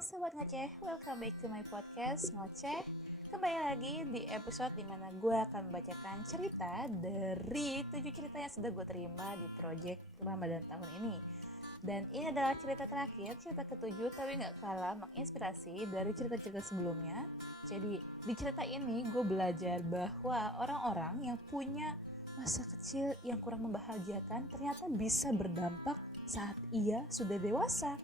Sobat Ngoceh, welcome back to my podcast Ngoceh. Kembali lagi di episode dimana gue akan membacakan cerita dari 7 cerita yang sudah gue terima di project Ramadan tahun ini. Dan ini adalah cerita terakhir, cerita ke-7, tapi gak kalah menginspirasi dari cerita-cerita sebelumnya. Jadi di cerita ini gue belajar bahwa orang-orang yang punya masa kecil yang kurang membahagiakan ternyata bisa berdampak saat ia sudah dewasa.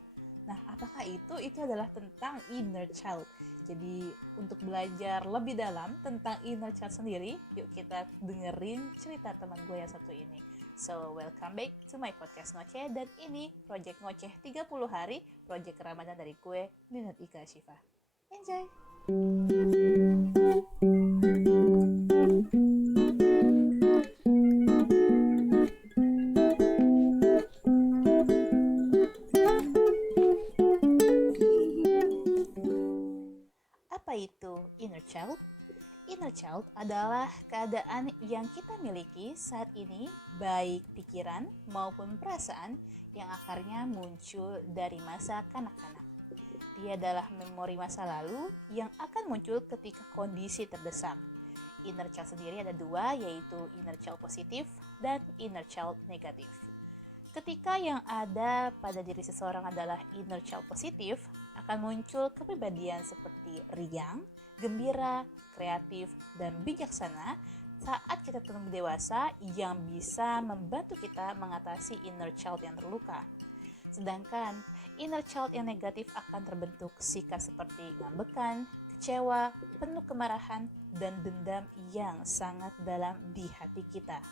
Nah, apakah itu? Itu adalah tentang inner child. Jadi, untuk belajar lebih dalam tentang inner child sendiri, yuk kita dengerin cerita teman gue yang satu ini. So, welcome back to my podcast Ngoceh. Dan ini Project Ngoceh 30 hari, Project Ramadan dari gue, Ninat Ika Syifa. Enjoy! Apa itu inner child? Inner child adalah keadaan yang kita miliki saat ini, baik pikiran maupun perasaan yang akarnya muncul dari masa kanak-kanak. Dia adalah memori masa lalu yang akan muncul ketika kondisi terdesak. Inner child sendiri ada dua, yaitu inner child positif dan inner child negatif. Ketika yang ada pada diri seseorang adalah inner child positif, akan muncul kepribadian seperti riang, gembira, kreatif, dan bijaksana saat kita tumbuh dewasa yang bisa membantu kita mengatasi inner child yang terluka. Sedangkan inner child yang negatif akan terbentuk sikap seperti ngambekan, kecewa, penuh kemarahan, dan dendam yang sangat dalam di hati kita.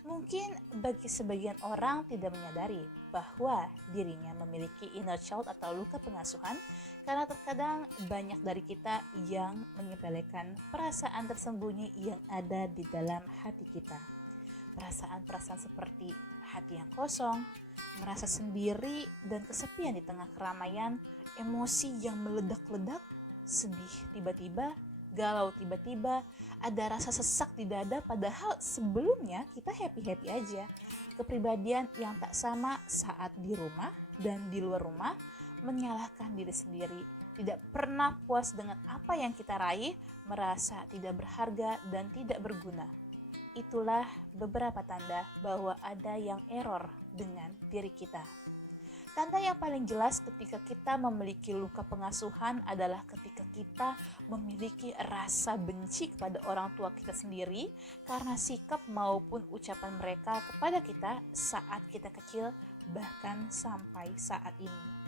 Mungkin bagi sebagian orang tidak menyadari bahwa dirinya memiliki inner child atau luka pengasuhan karena terkadang banyak dari kita yang menyepelekan perasaan tersembunyi yang ada di dalam hati kita. Perasaan-perasaan seperti hati yang kosong, merasa sendiri dan kesepian di tengah keramaian, emosi yang meledak-ledak, sedih tiba-tiba, galau tiba-tiba, ada rasa sesak di dada padahal sebelumnya kita happy-happy aja. Kepribadian yang tak sama saat di rumah dan di luar rumah, menyalahkan diri sendiri, tidak pernah puas dengan apa yang kita raih, merasa tidak berharga dan tidak berguna. Itulah beberapa tanda bahwa ada yang error dengan diri kita. Tanda yang paling jelas ketika kita memiliki luka pengasuhan adalah ketika kita memiliki rasa benci kepada orang tua kita sendiri karena sikap maupun ucapan mereka kepada kita saat kita kecil, bahkan sampai saat ini.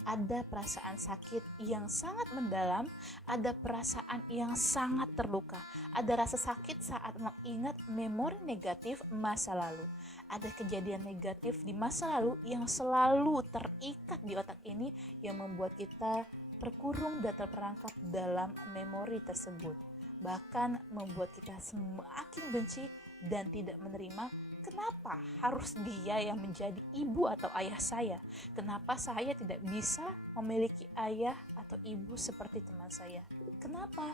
Ada perasaan sakit yang sangat mendalam, ada perasaan yang sangat terluka, ada rasa sakit saat mengingat memori negatif masa lalu. Ada kejadian negatif di masa lalu yang selalu terikat di otak ini yang membuat kita terkurung dan terperangkap dalam memori tersebut. Bahkan membuat kita semakin benci dan tidak menerima. Kenapa harus dia yang menjadi ibu atau ayah saya? Kenapa saya tidak bisa memiliki ayah atau ibu seperti teman saya? Kenapa?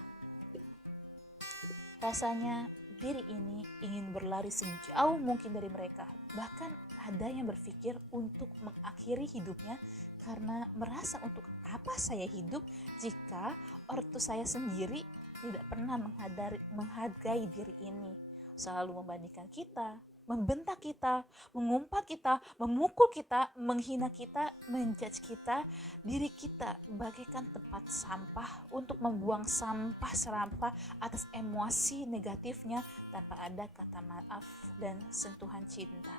Rasanya diri ini ingin berlari sejauh mungkin dari mereka. Bahkan ada yang berpikir untuk mengakhiri hidupnya karena merasa untuk apa saya hidup jika ortu saya sendiri tidak pernah menghargai diri ini. Selalu membandingkan kita, membentak kita, mengumpat kita, memukul kita, menghina kita, menjudge kita, diri kita bagaikan tempat sampah untuk membuang sampah atas emosi negatifnya tanpa ada kata maaf dan sentuhan cinta.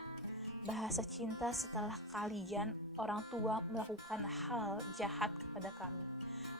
Bahasa cinta setelah kalian orang tua melakukan hal jahat kepada kami.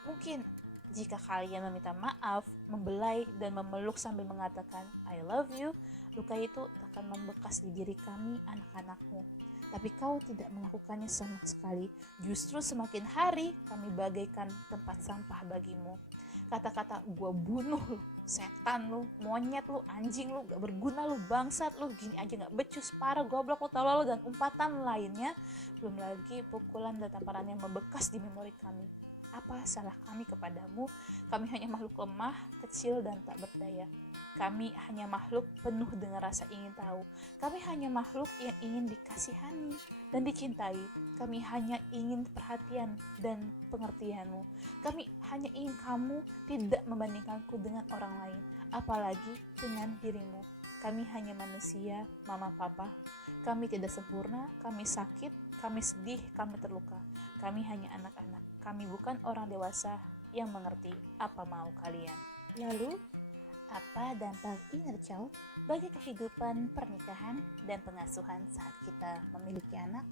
Mungkin jika kalian meminta maaf, membelai dan memeluk sambil mengatakan I love you, luka itu akan membekas di diri kami anak-anakmu. Tapi kau tidak melakukannya sama sekali. Justru semakin hari kami bagaikan tempat sampah bagimu. Kata-kata gua bunuh lu, setan lu, monyet lu, anjing lu, gak berguna lu, bangsat lu, gini aja gak becus, parah, goblok lu, tolol lu, dan umpatan lainnya. Belum lagi pukulan dan tamparan yang membekas di memori kami. Apa salah kami kepadamu? Kami hanya makhluk lemah, kecil, dan tak berdaya. Kami hanya makhluk penuh dengan rasa ingin tahu. Kami hanya makhluk yang ingin dikasihani dan dicintai. Kami hanya ingin perhatian dan pengertianmu. Kami hanya ingin kamu tidak membandingkanku dengan orang lain, apalagi dengan dirimu. Kami hanya manusia, mama papa. Kami tidak sempurna, kami sakit, kami sedih, kami terluka. Kami hanya anak-anak. Kami bukan orang dewasa yang mengerti apa mau kalian. Lalu, apa dampak inner child bagi kehidupan pernikahan dan pengasuhan saat kita memiliki anak?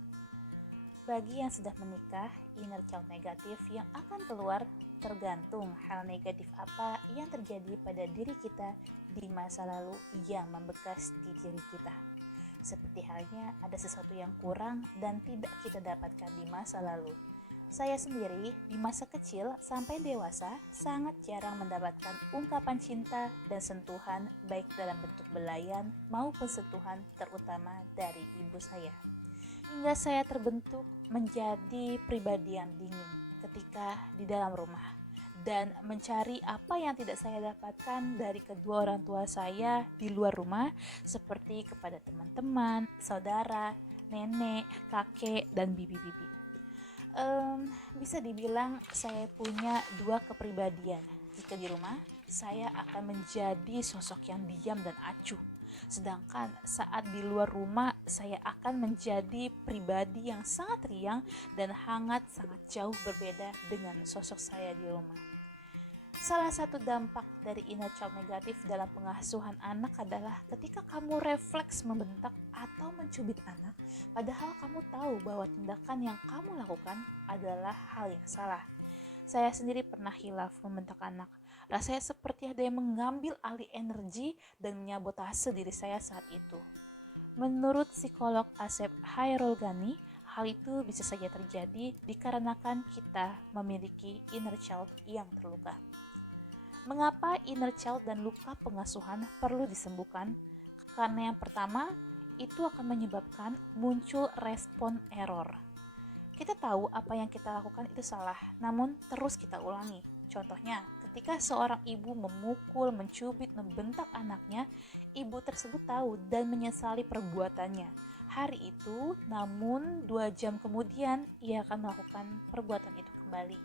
Bagi yang sudah menikah, inner child negatif yang akan keluar tergantung hal negatif apa yang terjadi pada diri kita di masa lalu yang membekas di diri kita. Seperti halnya ada sesuatu yang kurang dan tidak kita dapatkan di masa lalu. Saya sendiri di masa kecil sampai dewasa sangat jarang mendapatkan ungkapan cinta dan sentuhan baik dalam bentuk belayan maupun sentuhan terutama dari ibu saya. Hingga saya terbentuk menjadi pribadi yang dingin ketika di dalam rumah dan mencari apa yang tidak saya dapatkan dari kedua orang tua saya di luar rumah, seperti kepada teman-teman, saudara, nenek, kakek, dan bibi-bibi. Bisa dibilang saya punya dua kepribadian. Jika di rumah, saya akan menjadi sosok yang diam dan acuh. Sedangkan saat di luar rumah, saya akan menjadi pribadi yang sangat riang dan hangat, sangat jauh berbeda dengan sosok saya di rumah. Salah satu dampak dari inner child negatif dalam pengasuhan anak adalah ketika kamu refleks membentak atau mencubit anak, padahal kamu tahu bahwa tindakan yang kamu lakukan adalah hal yang salah. Saya sendiri pernah hilaf membentak anak. Rasanya seperti ada yang mengambil alih energi dan menyabotase diri saya saat itu. Menurut psikolog Asep Hairul Ghani, hal itu bisa saja terjadi dikarenakan kita memiliki inner child yang terluka. Mengapa inner child dan luka pengasuhan perlu disembuhkan? Karena yang pertama, itu akan menyebabkan muncul respon error. Kita tahu apa yang kita lakukan itu salah, namun terus kita ulangi. Contohnya, ketika seorang ibu memukul, mencubit, membentak anaknya, ibu tersebut tahu dan menyesali perbuatannya. Hari itu, namun 2 jam kemudian, ia akan melakukan perbuatan itu kembali.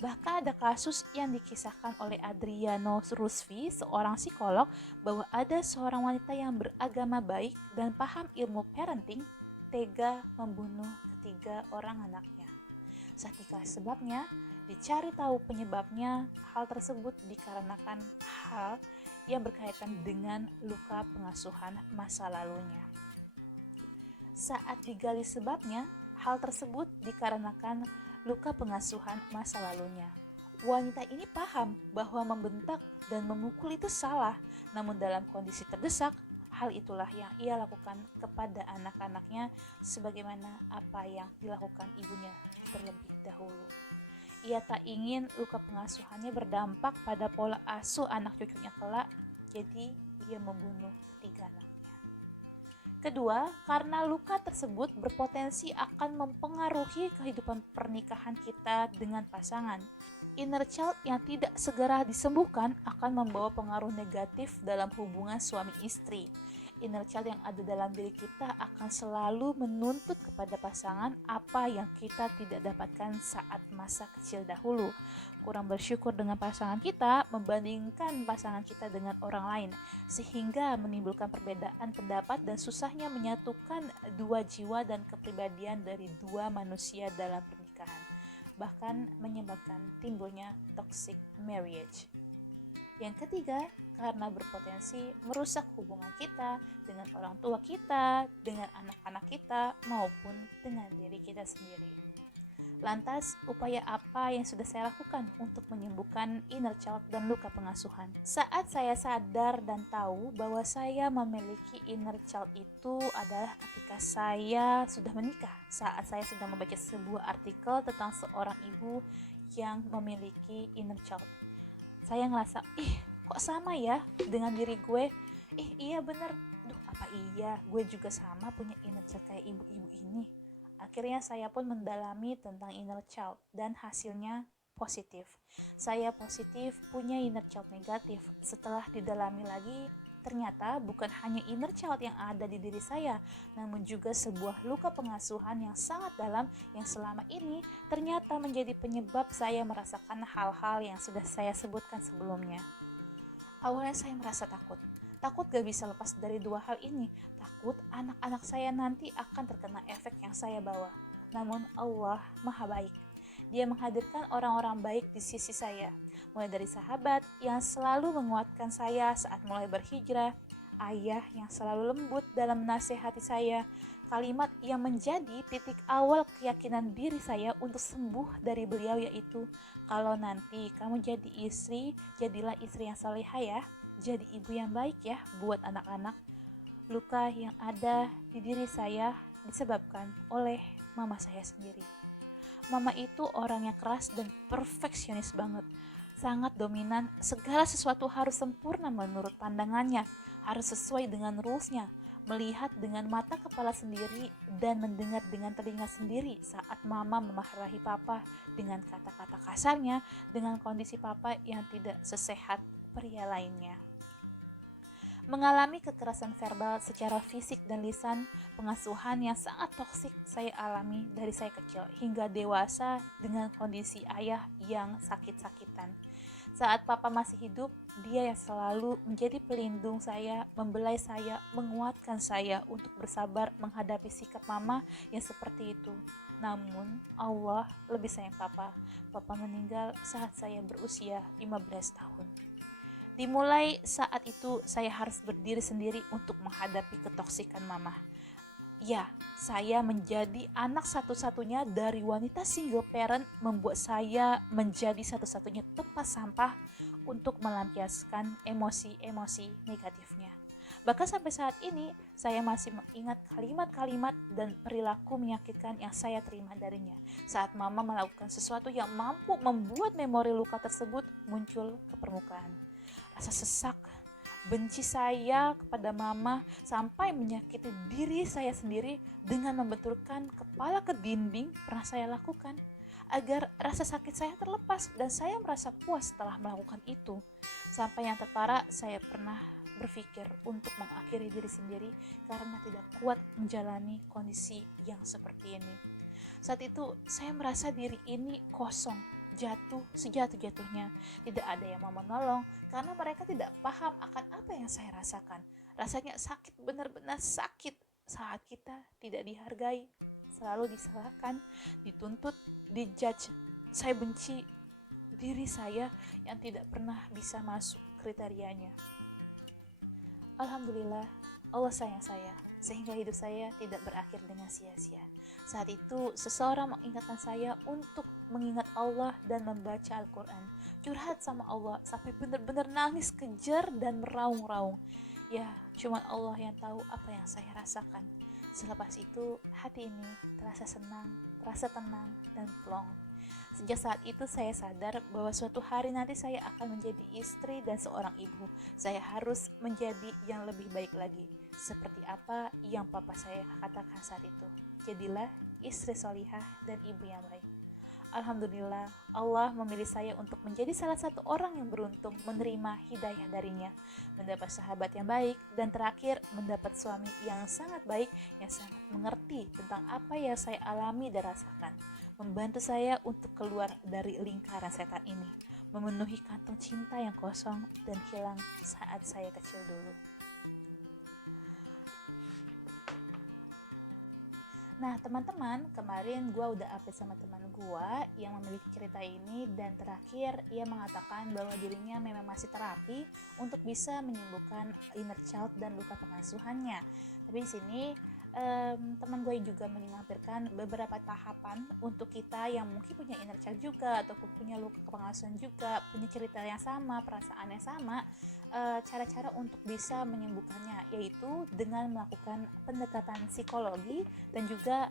Bahkan ada kasus yang dikisahkan oleh Adriano Rusfi, seorang psikolog, bahwa ada seorang wanita yang beragama baik dan paham ilmu parenting, tega membunuh ketiga orang anaknya. Seketika sebabnya, dicari tahu penyebabnya, hal tersebut dikarenakan hal yang berkaitan dengan luka pengasuhan masa lalunya. Saat digali sebabnya, hal tersebut dikarenakan luka pengasuhan masa lalunya. Wanita ini paham bahwa membentak dan memukul itu salah, namun dalam kondisi terdesak, hal itulah yang ia lakukan kepada anak-anaknya sebagaimana apa yang dilakukan ibunya terlebih dahulu. Ia tak ingin luka pengasuhannya berdampak pada pola asuh anak cucunya kelak, jadi ia membunuh ketiga anak. Kedua, karena luka tersebut berpotensi akan mempengaruhi kehidupan pernikahan kita dengan pasangan. Inner child yang tidak segera disembuhkan akan membawa pengaruh negatif dalam hubungan suami istri. Inner child yang ada dalam diri kita akan selalu menuntut kepada pasangan apa yang kita tidak dapatkan saat masa kecil dahulu. Kurang bersyukur dengan pasangan kita membandingkan pasangan kita dengan orang lain, sehingga menimbulkan perbedaan pendapat dan susahnya menyatukan dua jiwa dan kepribadian dari dua manusia dalam pernikahan, bahkan menyebabkan timbulnya toxic marriage. Yang ketiga, karena berpotensi merusak hubungan kita dengan orang tua kita, dengan anak-anak kita, maupun dengan diri kita sendiri. Lantas, upaya apa yang sudah saya lakukan untuk menyembuhkan inner child dan luka pengasuhan? Saat saya sadar dan tahu bahwa saya memiliki inner child itu adalah ketika saya sudah menikah. Saat saya sedang membaca sebuah artikel tentang seorang ibu yang memiliki inner child. Saya ngerasa, kok sama ya dengan diri gue? Iya bener, apa iya gue juga sama punya inner child kayak ibu-ibu ini? Akhirnya saya pun mendalami tentang inner child dan hasilnya positif. Saya positif punya inner child negatif. Setelah didalami lagi, ternyata bukan hanya inner child yang ada di diri saya, namun juga sebuah luka pengasuhan yang sangat dalam yang selama ini ternyata menjadi penyebab saya merasakan hal-hal yang sudah saya sebutkan sebelumnya. Awalnya saya merasa takut. Takut gak bisa lepas dari dua hal ini. Takut anak-anak saya nanti akan terkena efek yang saya bawa. Namun Allah Maha Baik. Dia menghadirkan orang-orang baik di sisi saya. Mulai dari sahabat yang selalu menguatkan saya saat mulai berhijrah, ayah yang selalu lembut dalam menasehati saya, kalimat yang menjadi titik awal keyakinan diri saya untuk sembuh dari beliau yaitu, kalau nanti kamu jadi istri, jadilah istri yang salehah ya, jadi ibu yang baik ya buat anak-anak. Luka yang ada di diri saya disebabkan oleh mama saya sendiri. Mama itu orang yang keras dan perfeksionis banget. Sangat dominan, segala sesuatu harus sempurna menurut pandangannya, harus sesuai dengan rules-nya, melihat dengan mata kepala sendiri dan mendengar dengan telinga sendiri saat mama memarahi papa dengan kata-kata kasarnya, dengan kondisi papa yang tidak sesehat pria lainnya. Mengalami kekerasan verbal secara fisik dan lisan, pengasuhan yang sangat toksik saya alami dari saya kecil hingga dewasa dengan kondisi ayah yang sakit-sakitan. Saat papa masih hidup, dia yang selalu menjadi pelindung saya, membelai saya, menguatkan saya untuk bersabar menghadapi sikap mama yang seperti itu. Namun, Allah lebih sayang papa. Papa meninggal saat saya berusia 15 tahun. Dimulai saat itu saya harus berdiri sendiri untuk menghadapi ketoksikan mama. Ya, saya menjadi anak satu-satunya dari wanita single parent membuat saya menjadi satu-satunya tempat sampah untuk melampiaskan emosi-emosi negatifnya. Bahkan sampai saat ini, saya masih mengingat kalimat-kalimat dan perilaku menyakitkan yang saya terima darinya saat mama melakukan sesuatu yang mampu membuat memori luka tersebut muncul ke permukaan. Rasa sesak, benci saya kepada mama sampai menyakiti diri saya sendiri dengan membenturkan kepala ke dinding pernah saya lakukan agar rasa sakit saya terlepas dan saya merasa puas setelah melakukan itu. Sampai yang terparah saya pernah berpikir untuk mengakhiri diri sendiri karena tidak kuat menjalani kondisi yang seperti ini. Saat itu saya merasa diri ini kosong, jatuh sejatuh-jatuhnya. Tidak ada yang mau menolong karena mereka tidak paham akan apa yang saya rasakan. Rasanya sakit, benar-benar sakit saat kita tidak dihargai, selalu disalahkan, dituntut, dijudge. Saya benci diri saya yang tidak pernah bisa masuk kriterianya. Alhamdulillah, Allah sayang saya, sehingga hidup saya tidak berakhir dengan sia-sia. Saat itu, seseorang mengingatkan saya untuk mengingat Allah dan membaca Al-Quran. Curhat sama Allah sampai benar-benar nangis kejar dan meraung-raung. Ya, cuma Allah yang tahu apa yang saya rasakan. Selepas itu, hati ini terasa senang, terasa tenang, dan plong. Sejak saat itu saya sadar bahwa suatu hari nanti saya akan menjadi istri dan seorang ibu. Saya harus menjadi yang lebih baik lagi. Seperti apa yang papa saya katakan saat itu. Jadilah istri solihah dan ibu yang baik. Alhamdulillah, Allah memilih saya untuk menjadi salah satu orang yang beruntung menerima hidayah darinya, mendapat sahabat yang baik, dan terakhir mendapat suami yang sangat baik, yang sangat mengerti tentang apa yang saya alami dan rasakan, membantu saya untuk keluar dari lingkaran setan ini, memenuhi kantong cinta yang kosong dan hilang saat saya kecil dulu. Nah teman-teman, kemarin gue udah update sama teman gue yang memiliki cerita ini, dan terakhir ia mengatakan bahwa dirinya memang masih terapi untuk bisa menyembuhkan inner child dan luka pengasuhannya. Tapi di sini teman gue juga menyampaikan beberapa tahapan untuk kita yang mungkin punya inner child juga ataupun punya luka pengasuhan juga, punya cerita yang sama, perasaan yang sama. Cara-cara untuk bisa menyembuhkannya yaitu dengan melakukan pendekatan psikologi dan juga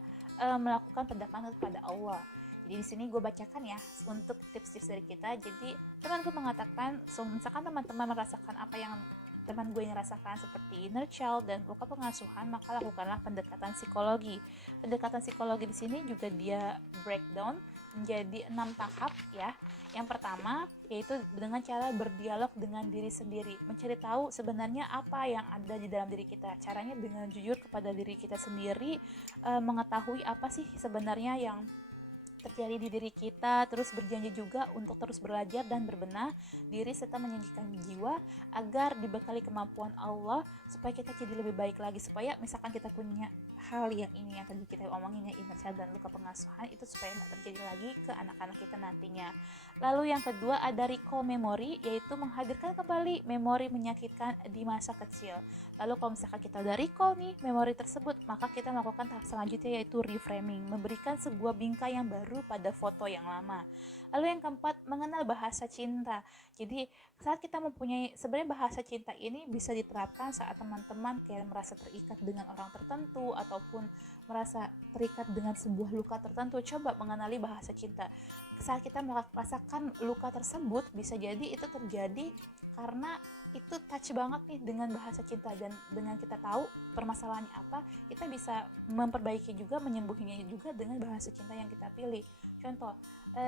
melakukan pendekatan kepada Allah. Jadi di sini gue bacakan ya untuk tips-tips dari kita. Jadi teman gue mengatakan, misalkan teman-teman merasakan apa yang teman gue yang rasakan seperti inner child dan luka pengasuhan, maka lakukanlah pendekatan psikologi. Pendekatan psikologi di sini juga dia breakdown menjadi 6 tahap ya. Yang pertama yaitu dengan cara berdialog dengan diri sendiri, mencari tahu sebenarnya apa yang ada di dalam diri kita. Caranya dengan jujur kepada diri kita sendiri, mengetahui apa sih sebenarnya yang terjadi di diri kita, terus berjanji juga untuk terus belajar dan berbenah diri serta meninggikan jiwa agar dibekali kemampuan Allah supaya kita jadi lebih baik lagi, supaya misalkan kita punya hal yang ini yang tadi kita omongin ya, inner child dan luka pengasuhan, itu supaya nggak terjadi lagi ke anak-anak kita nantinya. Lalu yang kedua ada recall memory, yaitu menghadirkan kembali memori menyakitkan di masa kecil. Lalu kalau misalkan kita udah recall nih memori tersebut, maka kita melakukan tahap selanjutnya yaitu reframing, memberikan sebuah bingkai yang baru pada foto yang lama. Lalu yang keempat, mengenal bahasa cinta. Jadi saat kita mempunyai, sebenarnya bahasa cinta ini bisa diterapkan saat teman-teman kayak merasa terikat dengan orang tertentu ataupun merasa terikat dengan sebuah luka tertentu. Coba mengenali bahasa cinta. Saat kita merasakan luka tersebut, bisa jadi itu terjadi karena itu touch banget nih dengan bahasa cinta, dan dengan kita tahu permasalahannya apa, kita bisa memperbaiki juga, menyembuhinya juga dengan bahasa cinta yang kita pilih. Contoh,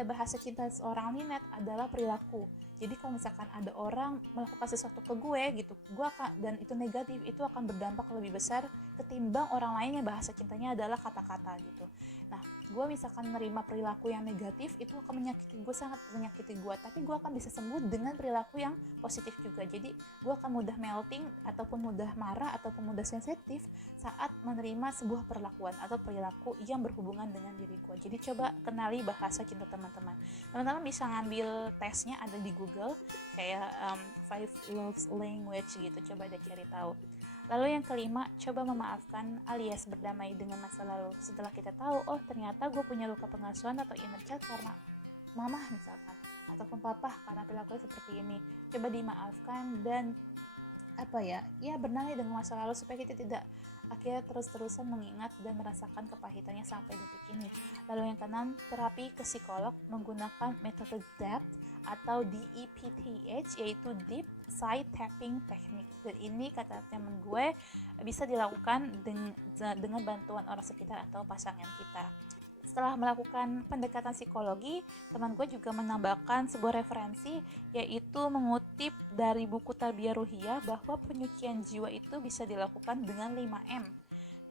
bahasa cinta seorang Ninet adalah perilaku. Jadi kalau misalkan ada orang melakukan sesuatu ke gue gitu, gue akan, dan itu negatif, itu akan berdampak lebih besar ketimbang orang lain yang bahasa cintanya adalah kata-kata gitu. Nah, gue misalkan menerima perilaku yang negatif, itu akan menyakiti gue, sangat menyakiti gue, tapi gue akan bisa sembuh dengan perilaku yang positif juga. Jadi gue akan mudah melting ataupun mudah marah ataupun mudah sensitif saat menerima sebuah perlakuan atau perilaku yang berhubungan dengan diri gue. Jadi coba kenali bahasa cinta teman-teman. Teman-teman bisa ngambil tesnya, ada di Google kayak 5 Loves Language gitu, coba deh cari tahu. Lalu yang kelima, coba memaafkan alias berdamai dengan masa lalu. Setelah kita tahu, oh ternyata gue punya luka pengasuhan atau inner child karena mama misalkan, ataupun papa karena perilakunya seperti ini, coba dimaafkan dan berdamai dengan masa lalu supaya kita tidak akhirnya terus-terusan mengingat dan merasakan kepahitannya sampai detik ini. Lalu yang keenam, terapi ke psikolog menggunakan metode DEPT atau DEPTH, yaitu Deep Side Tapping Technique. Dan ini kata temen gue bisa dilakukan dengan bantuan orang sekitar atau pasangan kita. Setelah melakukan pendekatan psikologi, teman gue juga menambahkan sebuah referensi, yaitu mengutip dari buku Tarbiyah Ruhiyah bahwa penyucian jiwa itu bisa dilakukan dengan 5M.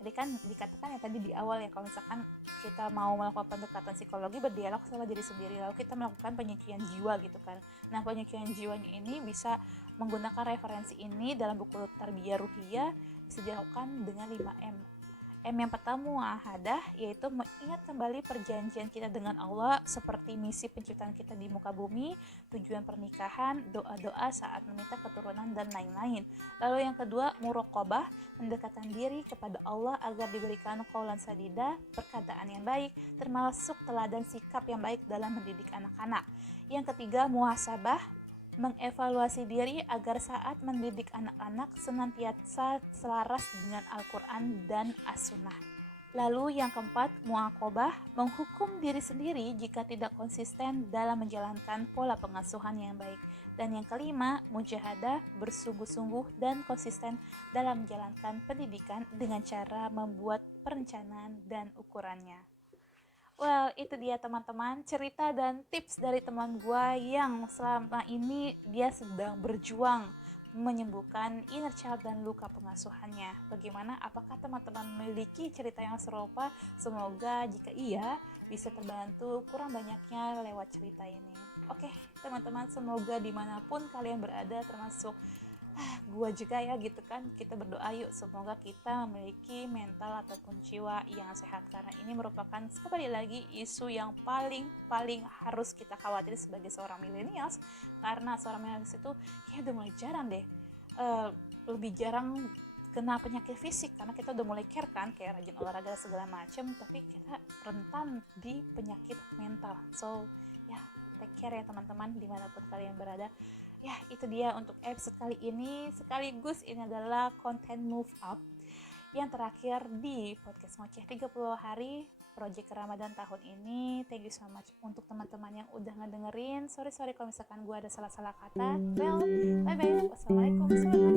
Jadi kan dikatakan ya tadi di awal ya, kalau misalkan kita mau melakukan pendekatan psikologi, berdialog sama diri sendiri, lalu kita melakukan penyucian jiwa gitu kan. Nah, penyucian jiwanya ini bisa menggunakan referensi ini dalam buku Tarbiyah Ruhiyah, bisa dilakukan dengan 5M. M yang pertama muahadah, yaitu mengingat kembali perjanjian kita dengan Allah seperti misi penciptaan kita di muka bumi, tujuan pernikahan, doa-doa saat meminta keturunan dan lain-lain. Lalu yang kedua muraqabah, mendekatkan diri kepada Allah agar diberikan qaulan sadida, perkataan yang baik, termasuk teladan sikap yang baik dalam mendidik anak-anak. Yang ketiga muhasabah, mengevaluasi diri agar saat mendidik anak-anak senantiasa selaras dengan Al-Quran dan As-Sunnah. Lalu yang keempat, muaqabah, menghukum diri sendiri jika tidak konsisten dalam menjalankan pola pengasuhan yang baik. Dan yang kelima, mujahadah, bersungguh-sungguh dan konsisten dalam menjalankan pendidikan dengan cara membuat perencanaan dan ukurannya. Well, itu dia teman-teman, cerita dan tips dari teman gue yang selama ini dia sedang berjuang menyembuhkan inner child dan luka pengasuhannya. Bagaimana? Apakah teman-teman memiliki cerita yang serupa? Semoga jika iya, bisa terbantu kurang banyaknya lewat cerita ini. Oke, teman-teman, semoga dimanapun kalian berada, termasuk gue juga ya gitu kan, kita berdoa yuk semoga kita memiliki mental ataupun jiwa yang sehat, karena ini merupakan kembali lagi isu yang paling harus kita khawatir sebagai seorang milenials, karena seorang milenials itu kayak udah mulai jarang deh lebih jarang kena penyakit fisik, karena kita udah mulai care kan, kayak rajin olahraga segala macem, tapi kita rentan di penyakit mental. So ya, take care ya teman-teman dimanapun kalian berada. Ya, itu dia untuk episode kali ini. Sekaligus ini adalah konten Move Up yang terakhir di podcast Ngoceh 30 hari Project Ramadan tahun ini. Thank you so much untuk teman-teman yang udah ngedengerin. Sorry kalau misalkan gue ada salah-salah kata. Well, bye-bye. Wassalamualaikum warahmatullahi wabarakatuh.